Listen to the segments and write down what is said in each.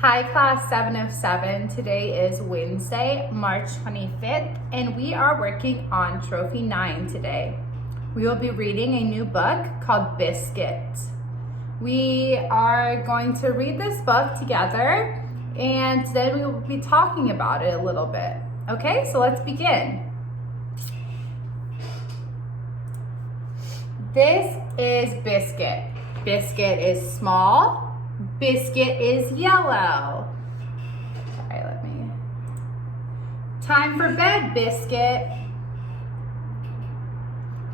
Hi class 707, today is Wednesday, March 25th, and we are working on Trophy 9 today. We will be reading a new book called Biscuit. We are going to read this book together, and then we will be talking about it a little bit. Okay, so let's begin. This is Biscuit. Biscuit is small. Biscuit is yellow. Time for bed, Biscuit.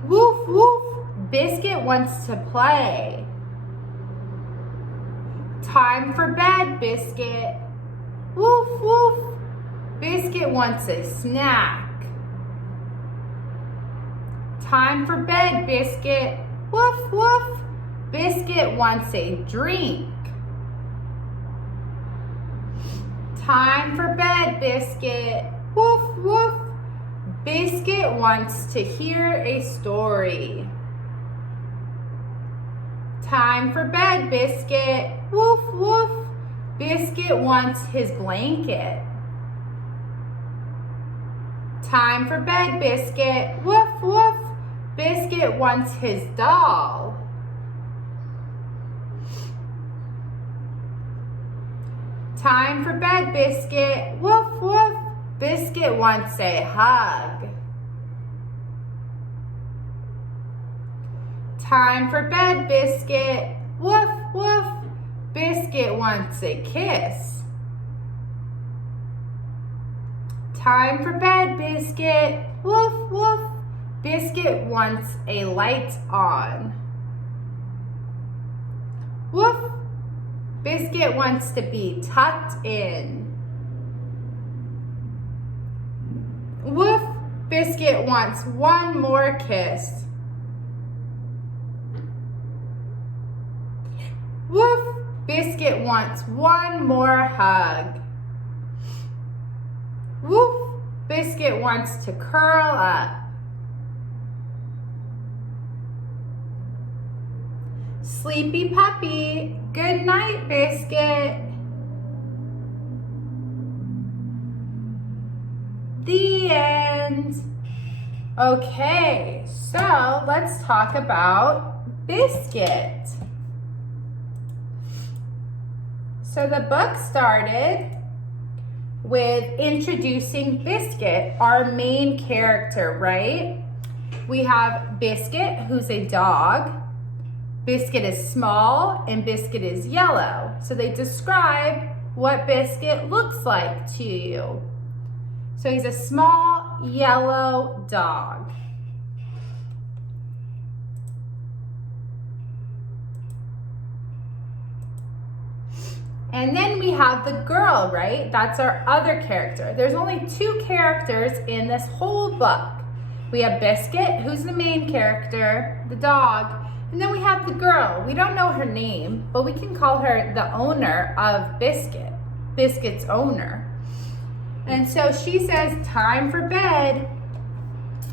Woof, woof. Biscuit wants to play. Time for bed, Biscuit. Woof, woof. Biscuit wants a snack. Time for bed, Biscuit. Woof, woof. Biscuit wants a drink. Time for bed, Biscuit. Woof, woof. Biscuit wants to hear a story. Time for bed, Biscuit. Woof, woof. Biscuit wants his blanket. Time for bed, Biscuit. Woof, woof. Biscuit wants his doll. Time for bed, Biscuit. Woof, woof. Biscuit wants a hug. Time for bed, Biscuit. Woof, woof. Biscuit wants a kiss. Time for bed, Biscuit. Woof, woof. Biscuit wants a light on. Woof. Biscuit wants to be tucked in. Woof. Biscuit wants one more kiss. Woof. Biscuit wants one more hug. Woof. Biscuit wants to curl up. Sleepy puppy, good night, Biscuit. The end. Okay, so let's talk about Biscuit. So the book started with introducing Biscuit, our main character, right? We have Biscuit, who's a dog. Biscuit is small and Biscuit is yellow. So they describe what Biscuit looks like to you. So he's a small yellow dog. And then we have the girl, right? That's our other character. There's only two characters in this whole book. We have Biscuit, who's the main character, the dog. And then we have the girl. We don't know her name, but we can call her the owner of Biscuit, Biscuit's owner. And so she says, time for bed.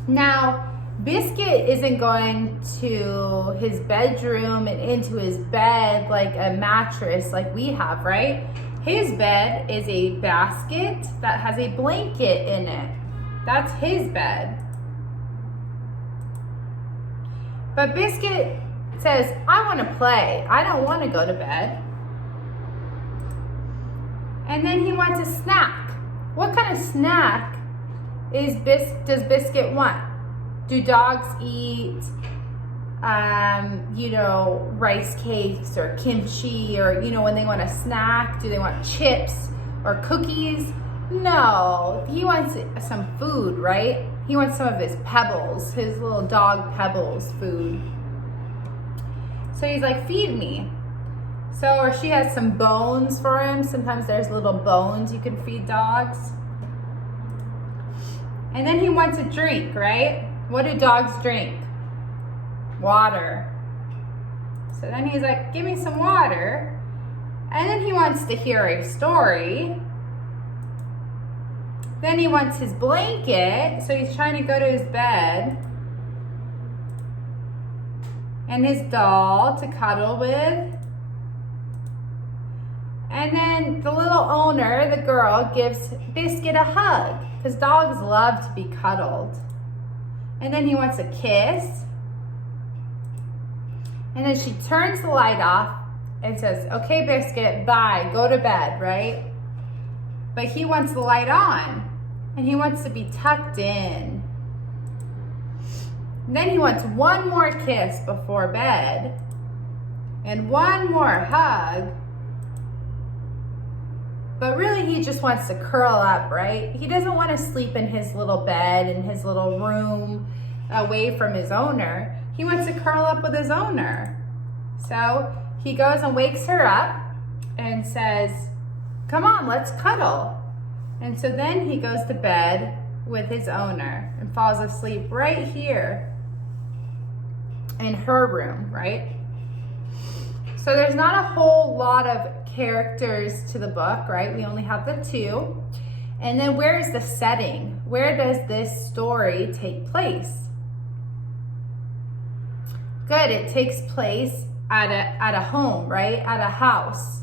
Now, Biscuit isn't going to his bedroom and into his bed like a mattress like we have, right? His bed is a basket that has a blanket in it. That's his bed. But Biscuit says, I want to play. I don't want to go to bed. And then he wants a snack. What kind of snack does Biscuit want? Do dogs eat, rice cakes or kimchi, or, when they want a snack, do they want chips or cookies? No, he wants some food, right? He wants some of his Pebbles, his little dog Pebbles food. So he's like, feed me. So, or she has some bones for him. Sometimes there's little bones you can feed dogs. And then he wants a drink, right? What do dogs drink? Water. So then he's like, give me some water. And then he wants to hear a story. Then he wants his blanket. So he's trying to go to his bed. And his doll to cuddle with. And then the little owner, the girl, gives Biscuit a hug because dogs love to be cuddled. And then he wants a kiss. And then she turns the light off and says, okay, Biscuit, bye, go to bed, right? But he wants the light on and he wants to be tucked in. And then he wants one more kiss before bed and one more hug. But really he just wants to curl up, right? He doesn't want to sleep in his little bed, in his little room, away from his owner. He wants to curl up with his owner. So he goes and wakes her up and says, come on, let's cuddle. And so then he goes to bed with his owner and falls asleep right here in her room, right? So there's not a whole lot of characters to the book, right? We only have the two. And then where is the setting? Where does this story take place? Good, it takes place at a home, right? At a house.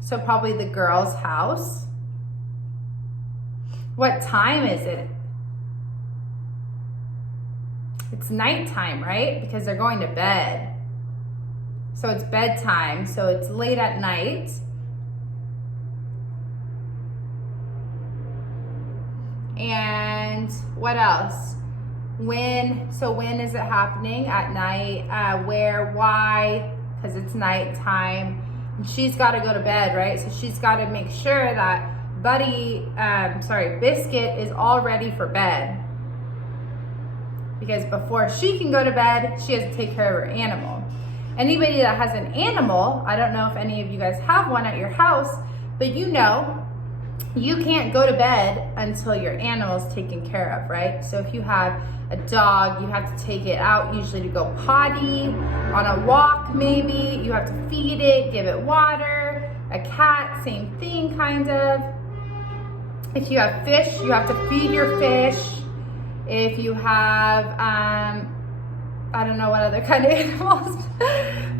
So probably the girl's house. What time is it? It's nighttime, right? Because they're going to bed. So it's bedtime, so it's late at night. And what else? When is it happening? At night. Where, why? Because it's nighttime. And she's got to go to bed, right? So she's got to make sure that Biscuit is all ready for bed. Because before she can go to bed, she has to take care of her animal. Anybody that has an animal, I don't know if any of you guys have one at your house, but you know, you can't go to bed until your animal's taken care of, right? So if you have a dog, you have to take it out usually to go potty, on a walk maybe, you have to feed it, give it water. A cat, same thing kind of. If you have fish, you have to feed your fish. If you have, I don't know what other kind of animals,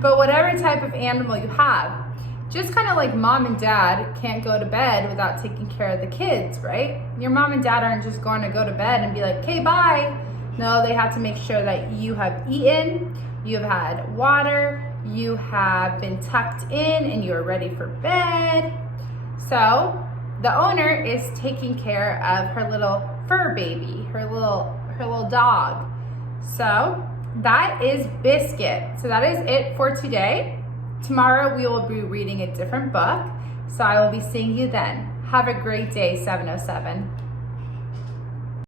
but whatever type of animal you have, just kind of like mom and dad can't go to bed without taking care of the kids, right? Your mom and dad aren't just going to go to bed and be like, okay, bye. No, they have to make sure that you have eaten, you've had water, you have been tucked in, and you're ready for bed. So the owner is taking care of her little fur baby, her little dog. So that is Biscuit. So that is it for today. Tomorrow we will be reading a different book. So I will be seeing you then. Have a great day, 707.